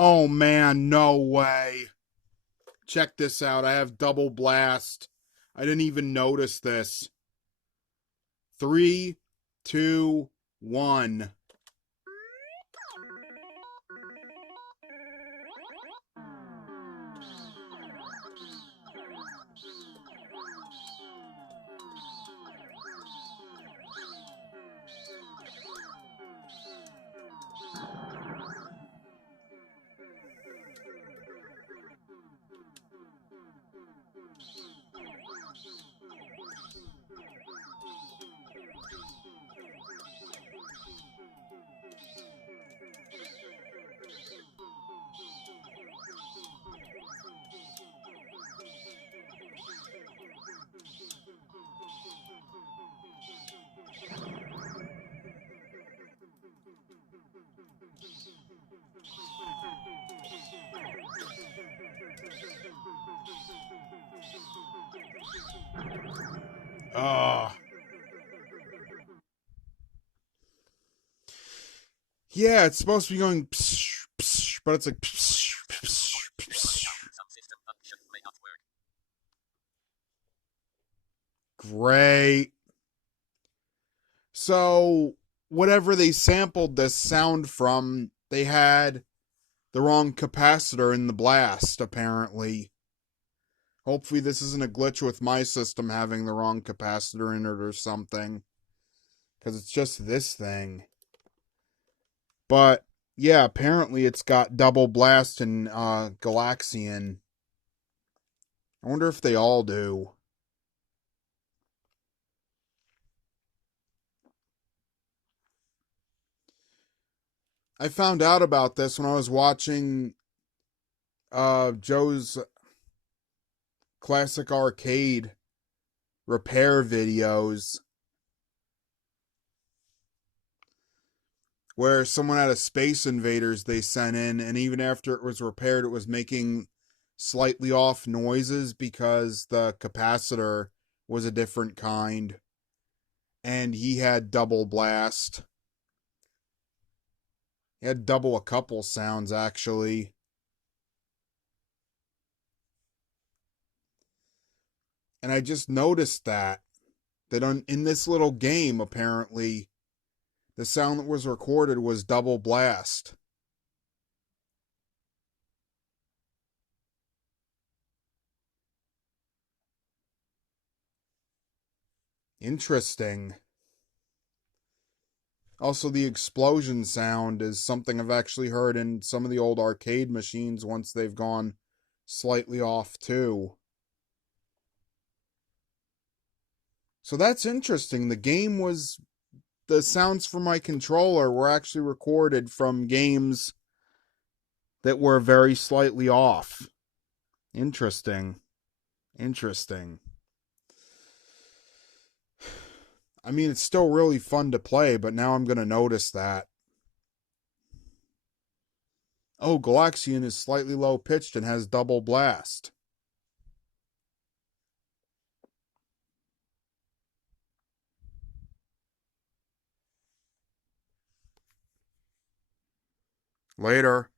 Oh man, no way. Check this out. I have double blast. I didn't even notice this. Three, two, one. Ah. Yeah, it's supposed to be going psh, psh, but it's like psh, psh, psh. Great. So, whatever they sampled this sound from, they had the wrong capacitor in the blast, apparently. Hopefully, this isn't a glitch with my system having the wrong capacitor in it or something. Because it's just this thing. But, yeah, apparently it's got double blast and Galaxian. I wonder if they all do. I found out about this when I was watching Joe's classic arcade repair videos where someone had a Space Invaders they sent in, and even after it was repaired, it was making slightly off noises because the capacitor was a different kind, and he had double blast. He had double a couple sounds, actually. And I just noticed that in this little game, apparently, the sound that was recorded was double blast. Interesting. Also, the explosion sound is something I've actually heard in some of the old arcade machines once they've gone slightly off too. So that's interesting. The sounds from my controller were actually recorded from games that were very slightly off. Interesting. Interesting. I mean, it's still really fun to play, but now I'm going to notice that. Oh, Galaxian is slightly low pitched and has double blast. Later.